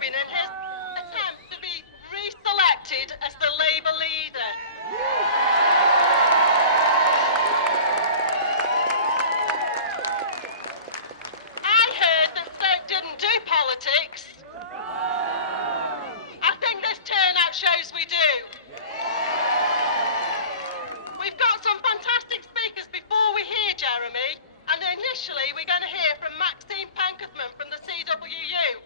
Corbyn in his attempt to be re-selected as the Labour leader. I heard that Stoke didn't do politics. I think this turnout shows we do. We've got some fantastic speakers before we hear Jeremy, and initially we're going to hear from Maxine Penkethman from the CWU.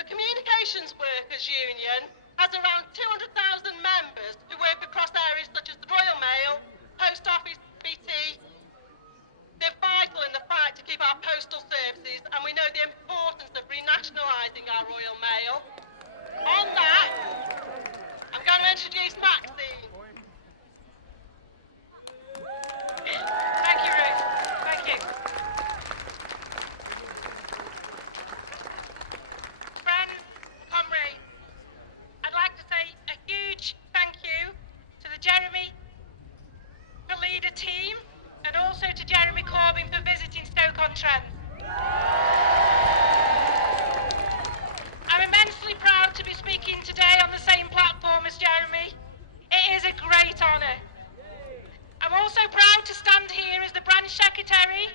The Communications Workers Union has around 200,000 members who work across areas such as the Royal Mail, Post Office, BT. They're vital in the fight to keep our postal services, and we know the importance of renationalising our Royal Mail. On that, I'm going to introduce Maxine. Thank you, Ruth. Thank you. Friends, comrades, I'd like to say a huge thank you to the Jeremy Cllr team and also to Jeremy Corbyn for visiting Stoke-on-Trent. I'm immensely proud to be speaking today on the same platform as Jeremy. It is a great honour. I'm also proud to stand here as the branch secretary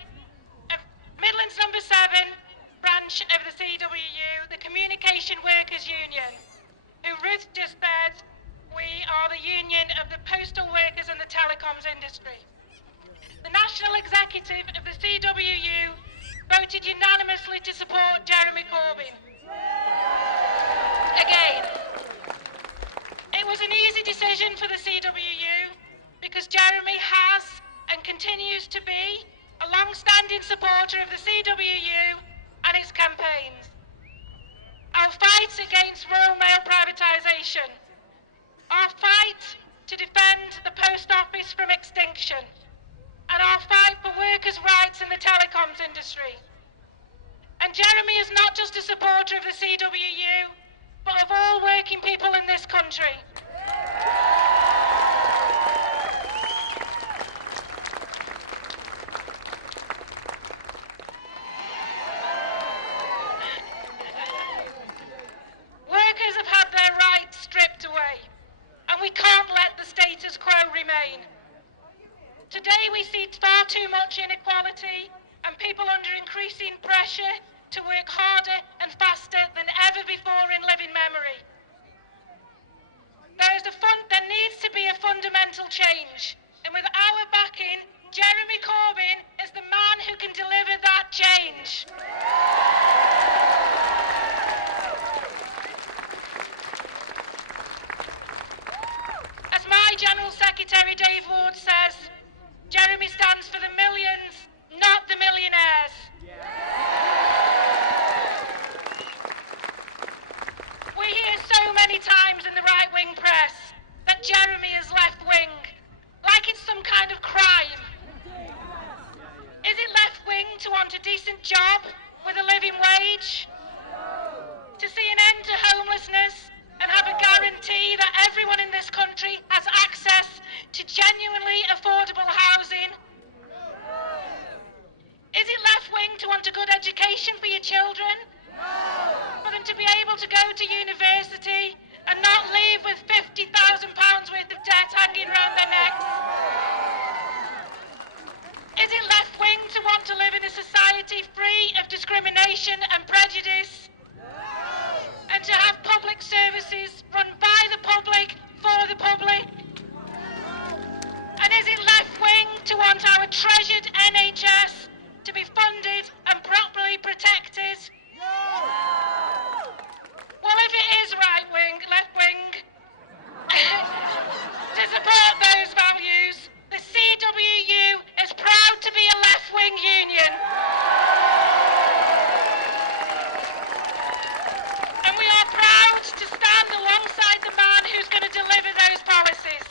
of Midlands number 7 branch of the CWU, the Communication Workers Union, who Ruth just said we are the union of the postal workers and the telecoms industry. The national executive of the CWU voted unanimously to support Jeremy Corbyn. Again, it was an easy decision for the CWU because Jeremy has and continues to be a long-standing supporter of the CWU and its campaigns. Our fight against Royal Mail privatisation, our fight to defend the post office from extinction, and our fight for workers' rights in the telecoms industry. And Jeremy is not just a supporter of the CWU, but of all working people in this country. Workers have had their rights stripped away, and we can't let the status quo remain. Today we see far too much inequality and people under increasing pressure to work harder and faster than ever before in living memory. There needs to be a fundamental change, and with our backing, Jeremy Corbyn is the man who can deliver that change. As my General Secretary Dave Ward says, Jeremy stands for the millions, not the millionaires. We hear so many times in the right-wing press that Jeremy is left-wing, like it's some kind of crime. Is it left-wing to want a decent job with a living wage? To see an end to homelessness and have a guarantee that everyone in this country has access to genuinely affordable housing? Is it left-wing to want a good education for your children? For them to be able to go to university and not leave with £50,000 worth of debt hanging around their necks? Is it left-wing to want to live in a society free of discrimination and prejudice? And to have public services run by the public, for the public? And is it left-wing to want our treasured NHS to be funded and properly protected? Well, if it is right-wing, left-wing, to support those values, the CWU is proud to be a left-wing union. And we are proud to stand alongside the man who's going to deliver those policies.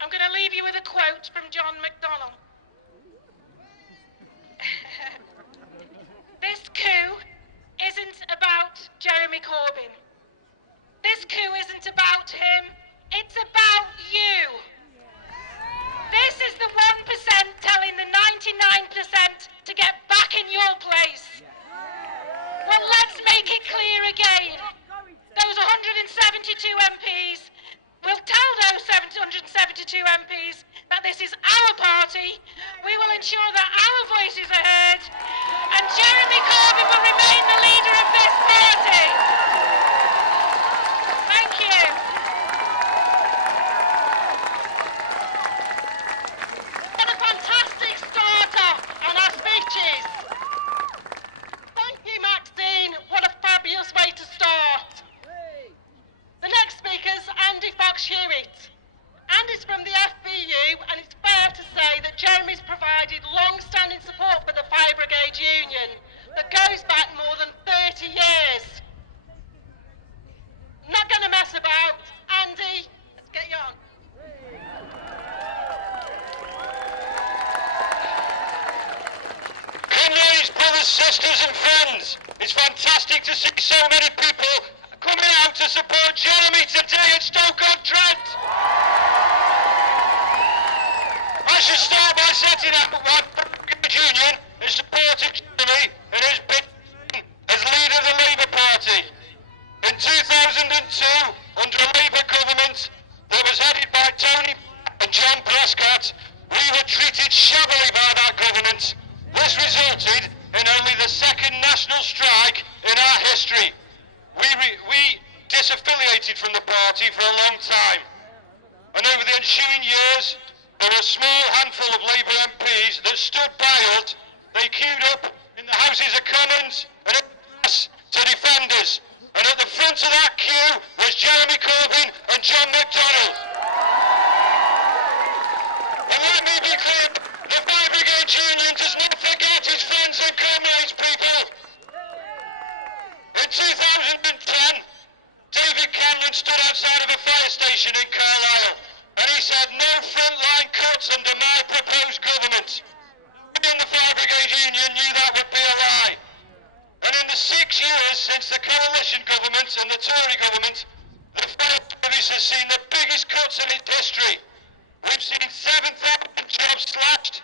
I'm going to leave you with a quote from John McDonnell. This coup isn't about Jeremy Corbyn. This coup isn't about him, it's about you. This is the 1% telling the 99% to get back in your place. make it clear again. Those 172 MPs will tell those 172 MPs that this is our party. We will ensure that our voices are heard, and Jeremy Corbyn will remain the leader of this party. Thank you. What a fantastic starter on our speeches. Thank you, Maxine. What a fabulous way to start. The next speaker's Andy Fox-Hewitt. Andy's from the FBU, and it's fair to say that Jeremy's provided long-standing support for the Fire Brigade Union that goes back more than 30 years. I'm not going to mess about. Andy, let's get you on. Comrades, brothers, sisters and friends, it's fantastic to see so many people coming out to support Jeremy today at Stoke-on-Trent. I should start by setting out why the Brigade Union has supported Jeremy and has been as leader of the Labour Party. In 2002, under a Labour government that was headed by Tony and John Prescott, we were treated shabbily by that government. This resulted in only the second national strike in our history. We disaffiliated from the party for a long time, and over the ensuing years there were a small handful of Labour MPs that stood by us. They queued up in the Houses of Commons and in the press to defend us, and at the front of that queue was Jeremy Corbyn and John McDonnell. And let me be clear, the Fire Brigade Union does not forget its friends and comrades, people. In 2010, David Cameron stood outside of a fire station in Carlisle, and he said no frontline cuts under my proposed government. We in the Fire Brigade Union knew that would be a lie. And in the 6 years since the coalition government and the Tory government, the fire service has seen the biggest cuts in its history. We've seen 7,000 jobs slashed,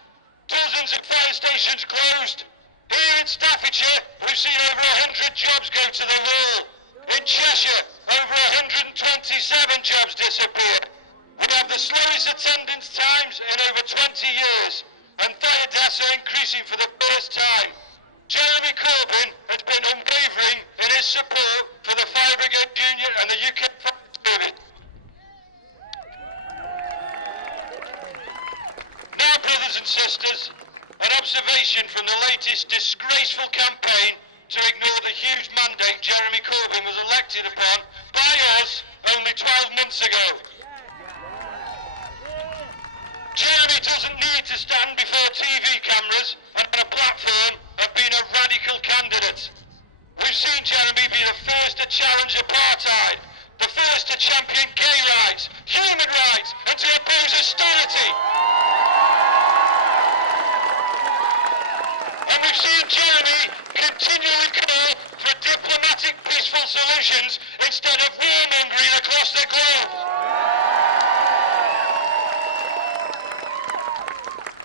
dozens of fire stations closed. Here in Staffordshire, we've seen over 100 jobs go to the wall. In Cheshire, over 127 jobs disappear. We have the slowest attendance times in over 20 years, and fire deaths are increasing for the first time. Jeremy Corbyn has been unwavering in his support for the Fire Brigade Union and the UK Fire Service. Now, brothers and sisters, an observation from the latest disgraceful campaign to ignore the huge mandate Jeremy Corbyn was elected upon by us only 12 months ago. Jeremy doesn't need to stand before TV cameras and on a platform of being a radical candidate. We've seen Jeremy be the first to challenge apartheid, the first to champion gay rights, human rights, and to oppose austerity. And we've seen Jeremy continually call for diplomatic, peaceful solutions instead of warmongering across the globe.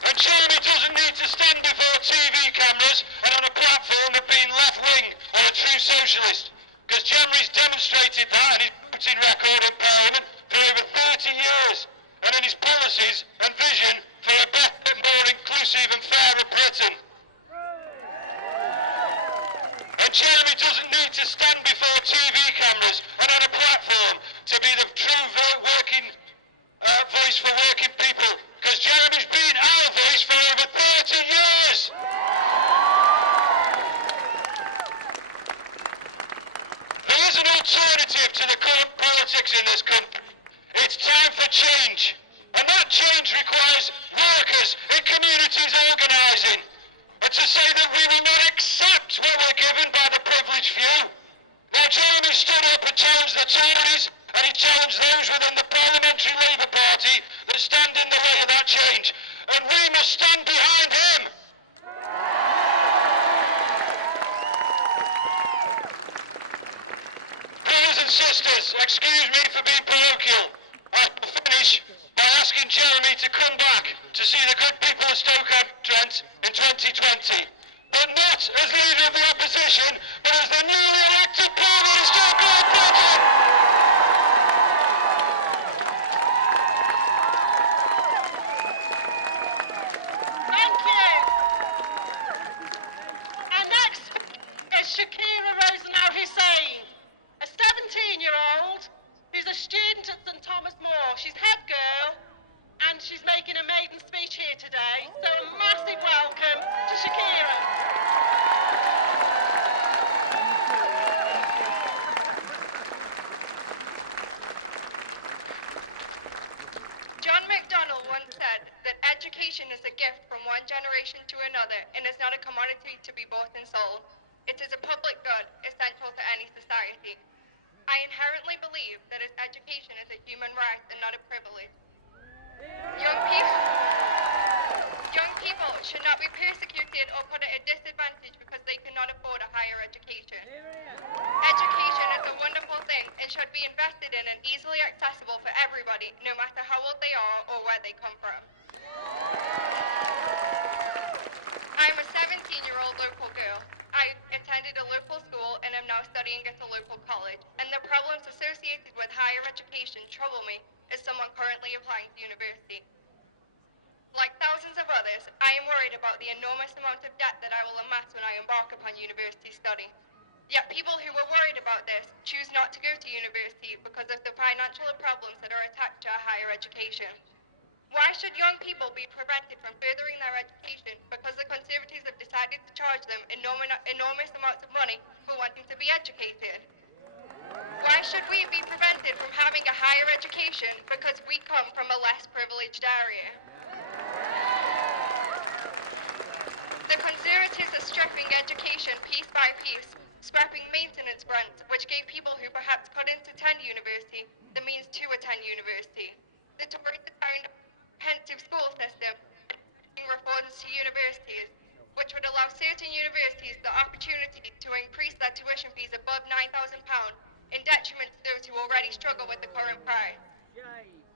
And Jeremy doesn't need to stand before TV cameras and on a platform of being left-wing or a true socialist, because Jeremy's demonstrated that in his voting record in Parliament for over 30 years, and in his policies and vision for a better, more inclusive and fairer Britain. And Jeremy doesn't need to stand before TV cameras and on a platform to be the true working voice for working people, because Jeremy's been our voice for over 30 years. There is an alternative to the current politics in this country. It's time for change, and that change requires workers in communities organising. And to say that we will not accept what we're given by the privileged few. Now, Jeremy stood up and challenged the Tories, and he challenged those within the Parliamentary Labour Party that stand in the way of that change. And we must stand behind him. Brothers and sisters, excuse me for being parochial. I will finish by asking Jeremy to come back to see the good people of Stoke-on-Trent in 2020. But not as leader of the opposition, but as the newly elected Shakira a 17-year-old who's a student at St Thomas More. She's head girl and she's making a maiden speech here today. So a massive welcome to Shakira. John MacDonald once said that education is a gift from one generation to another and is not a commodity to be bought and sold. It is a public good essential to any society. I inherently believe that education is a human right and not a privilege. Young people should not be persecuted or put at a disadvantage because they cannot afford a higher education. Education is a wonderful thing and should be invested in and easily accessible for everybody, no matter how old they are or where they come from. I'm a 17-year-old local girl. I attended a local school and am now studying at a local college, and the problems associated with higher education trouble me as someone currently applying to university. Like thousands of others, I am worried about the enormous amount of debt that I will amass when I embark upon university study. Yet people who are worried about this choose not to go to university because of the financial problems that are attached to a higher education. Why should young people be prevented from furthering their education because the Conservatives have decided to charge them enormous amounts of money for wanting to be educated? Why should we be prevented from having a higher education because we come from a less privileged area? The Conservatives are stripping education piece by piece, scrapping maintenance grants, which gave people who perhaps couldn't attend university the means to attend university. The Tories are found a comprehensive school system and reforms to universities, which would allow certain universities the opportunity to increase their tuition fees above £9,000 in detriment to those who already struggle with the current price.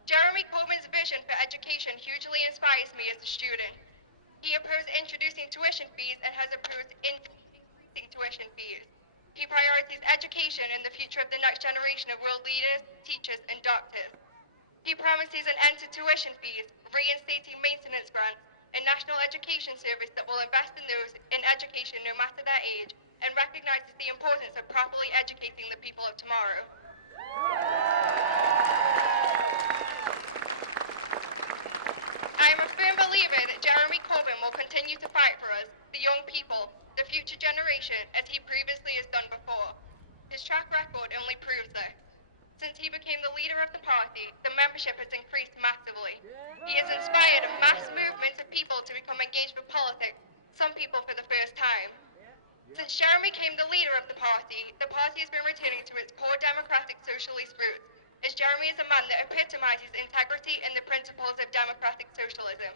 Jeremy Corbyn's vision for education hugely inspires me as a student. He opposed introducing tuition fees and has opposed increasing tuition fees. He prioritizes education and the future of the next generation of world leaders, teachers, and doctors. He promises an end to tuition fees, reinstating maintenance grants, and national education service that will invest in those in education no matter their age, and recognizes the importance of properly educating the people of tomorrow. I am a firm believer that Jeremy Corbyn will continue to fight for us, the young people, the future generation, as he previously has done before. His track record only proves this. Since he became the leader of the party, the membership has increased massively. He has inspired a mass movement of people to become engaged with politics, some people for the first time. Since Jeremy became the leader of the party has been returning to its core democratic socialist roots, as Jeremy is a man that epitomizes integrity and the principles of democratic socialism.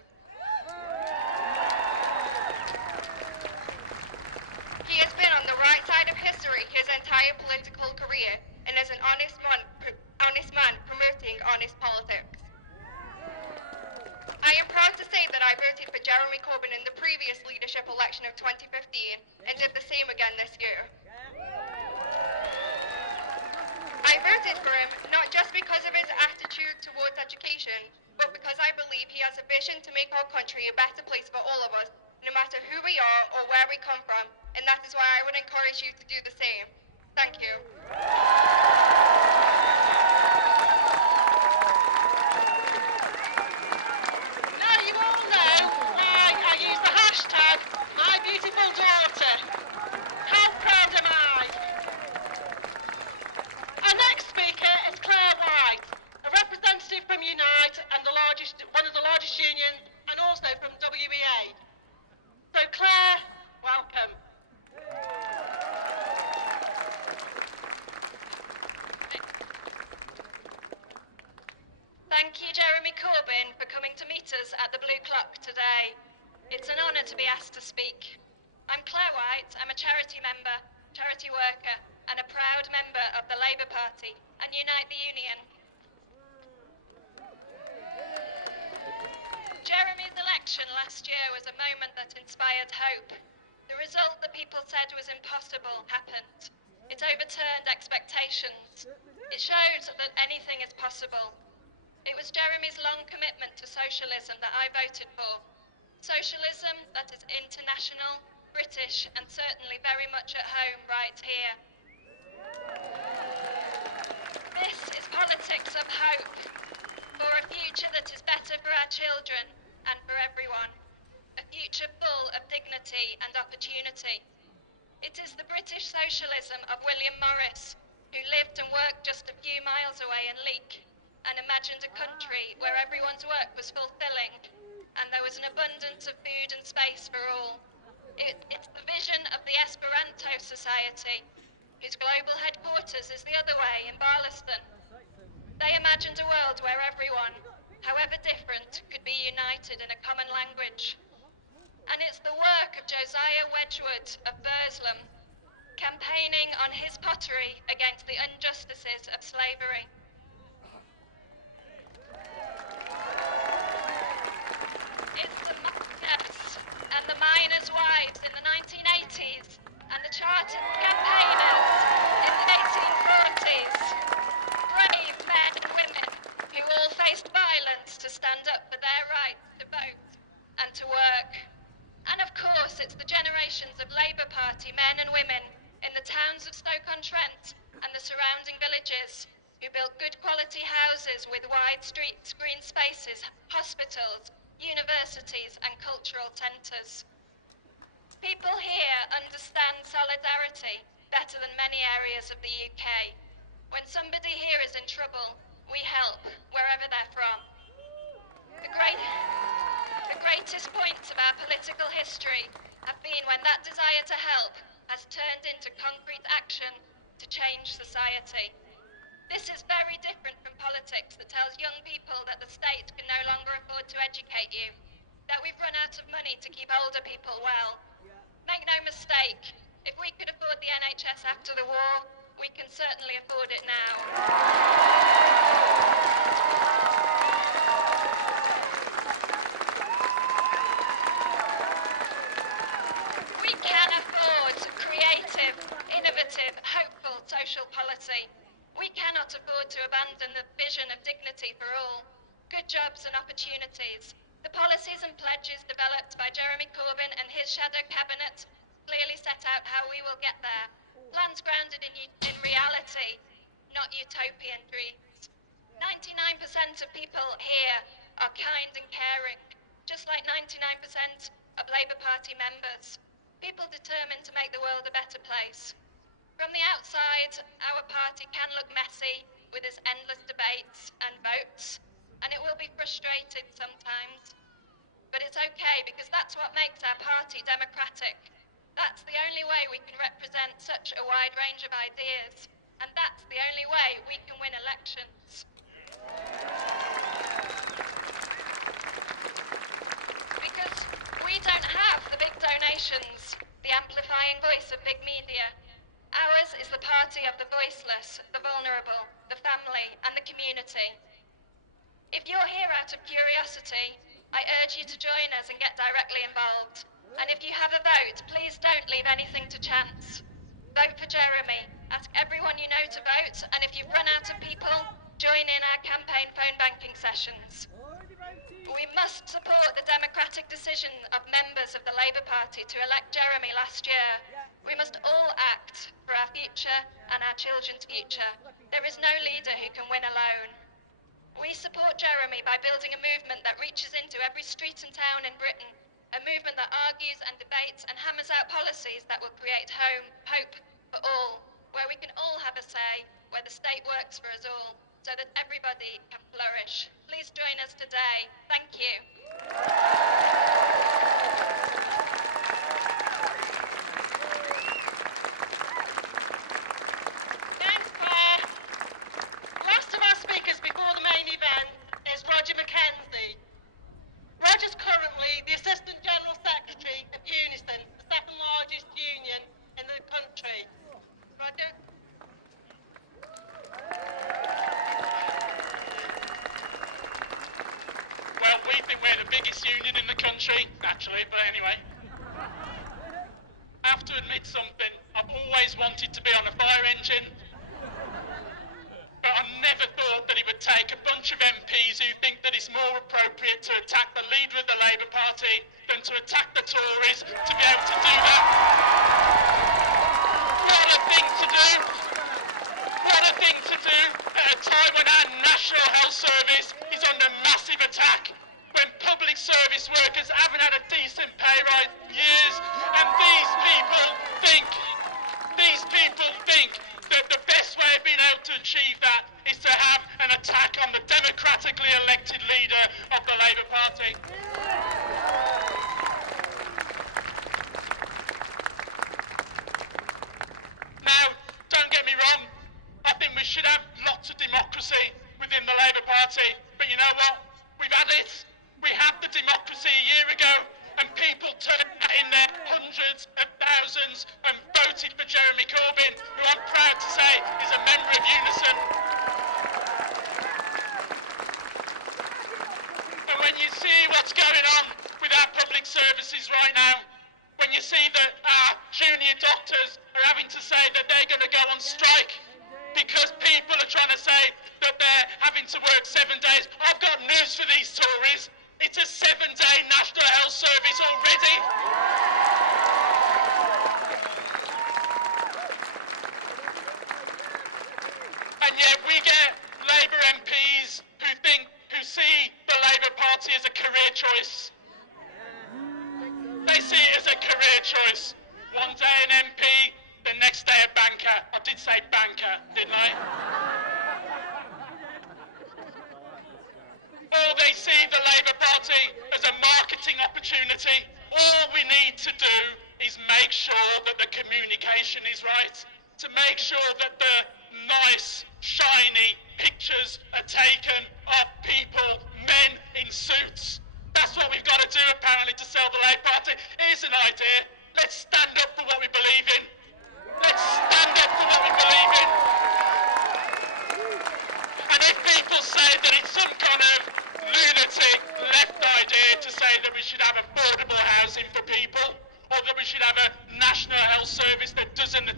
He has been on the right side of history his entire political career, and is an honest man promoting honest politics. I am proud to say that I voted for Jeremy Corbyn in the previous leadership election of 2015 and did the same again this year. I voted for him not just because of his attitude towards education, but because I believe he has a vision to make our country a better place for all of us, no matter who we are or where we come from, and that is why I would encourage you to do the same. Thank you. Now you all know why I use the hashtag #MyBeautifulDaughter. How proud am I? Our next speaker is Clare White, a representative from Unite and one of the largest unions, and also from WEA. So Clare, welcome. Thank you, Jeremy Corbyn, for coming to meet us at the Blue Clock today. It's an honour to be asked to speak. I'm Clare White. I'm a charity member, charity worker, and a proud member of the Labour Party and Unite the Union. Jeremy's election last year was a moment that inspired hope. The result that people said was impossible happened. It overturned expectations. It showed that anything is possible. It was Jeremy's long commitment to socialism that I voted for. Socialism that is international, British, and certainly very much at home right here. This is politics of hope for a future that is better for our children and for everyone. A future full of dignity and opportunity. It is the British socialism of William Morris, who lived and worked just a few miles away in Leek and imagined a country where everyone's work was fulfilling and there was an abundance of food and space for all. It's the vision of the Esperanto Society, whose global headquarters is the other way in Barlaston. They imagined a world where everyone, however different, could be united in a common language. And it's the work of Josiah Wedgwood of Burslem, campaigning on his pottery against the injustices of slavery. It's the miners and the miners' wives in the 1980s and the chartered campaigners in the 1840s. Brave men and women who all faced violence to stand up for their right to vote and to work. And of course, it's the generations of Labour Party men and women in the towns of Stoke-on-Trent and the surrounding villages who built good quality houses with wide streets, green spaces, hospitals, universities and cultural centres. People here understand solidarity better than many areas of the UK. When somebody here is in trouble, we help wherever they're from. The greatest points of our political history have been when that desire to help has turned into concrete action to change society. This is very different from politics that tells young people that the state can no longer afford to educate you, that we've run out of money to keep older people well. Make no mistake, if we could afford the NHS after the war, we can certainly afford it now. We can afford creative, innovative, hopeful social policy. We cannot afford to abandon the vision of dignity for all, good jobs and opportunities. The policies and pledges developed by Jeremy Corbyn and his shadow cabinet clearly set out how we will get there. Plans grounded in reality, not utopian dreams. 99% of people here are kind and caring, just like 99% of Labour Party members. People determined to make the world a better place. From the outside, our party can look messy with its endless debates and votes, and it will be frustrating sometimes. But it's okay, because that's what makes our party democratic. That's the only way we can represent such a wide range of ideas, and that's the only way we can win elections. Because we don't have the big donations, the amplifying voice of big media. Ours is the party of the voiceless, the vulnerable, the family, and the community. If you're here out of curiosity, I urge you to join us and get directly involved. And if you have a vote, please don't leave anything to chance. Vote for Jeremy. Ask everyone you know to vote, and if you've run out of people, join in our campaign phone banking sessions. We must support the democratic decision of members of the Labour Party to elect Jeremy last year. We must all act for our future and our children's future. There is no leader who can win alone. We support Jeremy by building a movement that reaches into every street and town in Britain, a movement that argues and debates and hammers out policies that will create hope for all, where we can all have a say, where the state works for us all, so that everybody can flourish. Please join us today. Thank you. Thanks, Claire. Last of our speakers before the main event is Roger McKenzie. Roger's currently the Assistant General Secretary of Unison, the second largest union in the country. Roger? Well, we think we're the biggest union in the country, naturally, but anyway. I have to admit something. I've always wanted to be on a fire engine, but I never thought that it would take a bunch of MPs who think that it's more appropriate to attack the leader of the Labour Party than to attack the Tories to be able to do that. What a thing to do! What a thing to do at a time when our National Health Service is under massive attack, when public service workers haven't had a decent pay rise in years, and these people think that the best way of being able to achieve that is to have an attack on the democratically elected leader of the Labour Party. Now, don't get me wrong, I think we should have lots of democracy within the Labour Party, but you know what? We've had it. We had the democracy a year ago, and people turned out in their hundreds of thousands and voted for Jeremy Corbyn, who I'm proud to say is a member of Unison. And when you see what's going on with our public services right now, when you see that our junior doctors are having to say that they're going to go on strike because people are trying to say that they're having to work 7 days, I've got news for these Tories. It's a 7-day National Health Service already. And yet we get Labour MPs who see the Labour Party as a career choice. They see it as a career choice. One day an MP, the next day a banker. I did say banker, didn't I? Or they see the Labour Party as a marketing opportunity. All we need to do is make sure that the communication is right, to make sure that the nice, shiny pictures are taken of people, men in suits. That's what we've got to do, apparently, to sell the Labour Party. Here's an idea. Let's stand up for what we believe in. Let's stand up for what we believe in. And if people say that it's some kind of lunatic left idea to say that we should have affordable housing for people, or that we should have a National Health Service that doesn't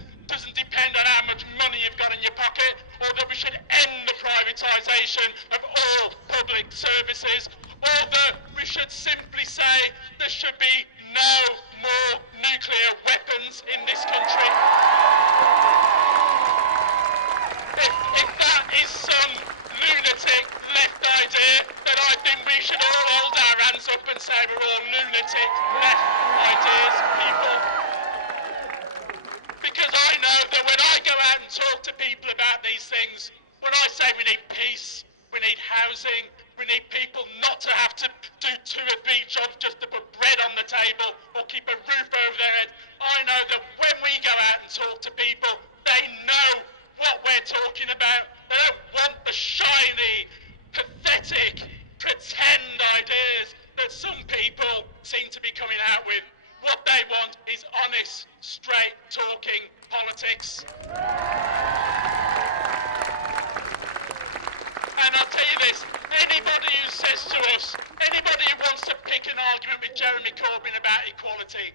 depend on how much money you've got in your pocket, or that we should end the privatisation of all public services, or that we should simply say there should be no more nuclear weapons in this country. If that is some lunatic left idea, then I think we should all hold our hands up and say we're all lunatic left ideas, people. Because I know that when I go out and talk to people about these things, when I say we need peace, we need housing, we need people not to have to do 2 or 3 jobs just to put bread on the table or keep a roof over their head, I know that when we go out and talk to people, they know what we're talking about. They don't want the shiny, pathetic, pretend ideas that some people seem to be coming out with. What they want is honest, straight talking politics. And I'll tell you this, anybody who says to us, anybody who wants to pick an argument with Jeremy Corbyn about equality,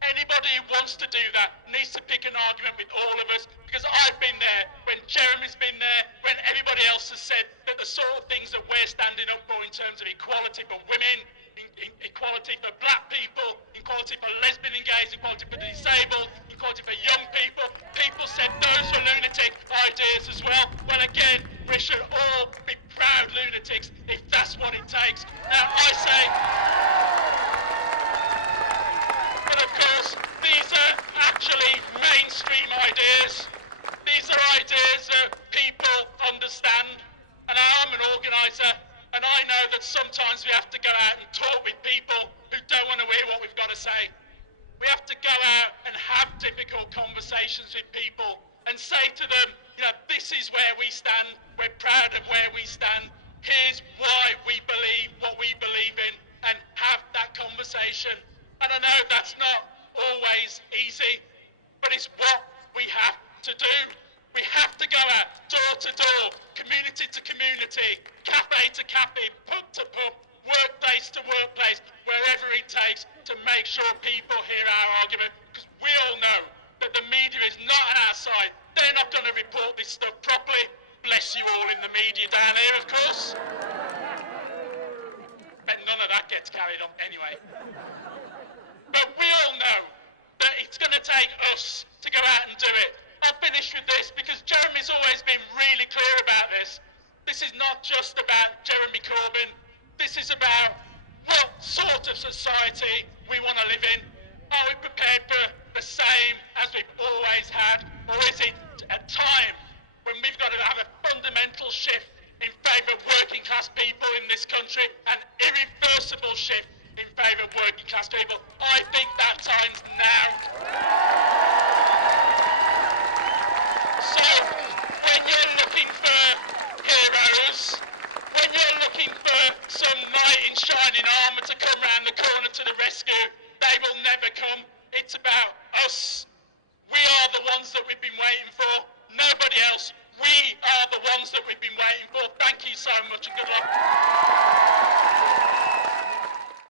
anybody who wants to do that needs to pick an argument with all of us, because I've been there when Jeremy's been there, when everybody else has said that the sort of things that we're standing up for in terms of equality for women, equality for black people, equality for lesbian and gays, equality for the disabled, equality for young people, people said those were lunatic ideas as well. Well, again, we should all be proud lunatics if that's what it takes. Now, I say, but of course, these are actually mainstream ideas. These are ideas that people understand, and I'm an organiser, and I know that sometimes we have to go out and talk with people who don't want to hear what we've got to say. We have to go out and have difficult conversations with people and say to them, you know, this is where we stand, we're proud of where we stand, here's why we believe what we believe in, and have that conversation. And I know that's not always easy, but it's what we have to do. We have to go out, door to door, community to community, cafe to cafe, pub to pub, workplace to workplace, wherever it takes to make sure people hear our argument. Because we all know that the media is not on our side. They're not going to report this stuff properly. bless you all in the media down here, of course. Bet none of that gets carried on anyway. But we all know that it's going to take us to go out and do it. I'll finish with this because Jeremy's always been really clear about this. This is not just about Jeremy Corbyn. This is about what sort of society we want to live in. Are we prepared for the same as we've always had? Or is it a time when we've got to have a fundamental shift in favour of working class people in this country, an irreversible shift in favour of working class people? I think that time's now. So, when you're looking for heroes, when you're looking for some knight in shining armour to come round the corner to the rescue, they will never come. It's about us. We are the ones that we've been waiting for. Nobody else. We are the ones that we've been waiting for. Thank you so much and good luck.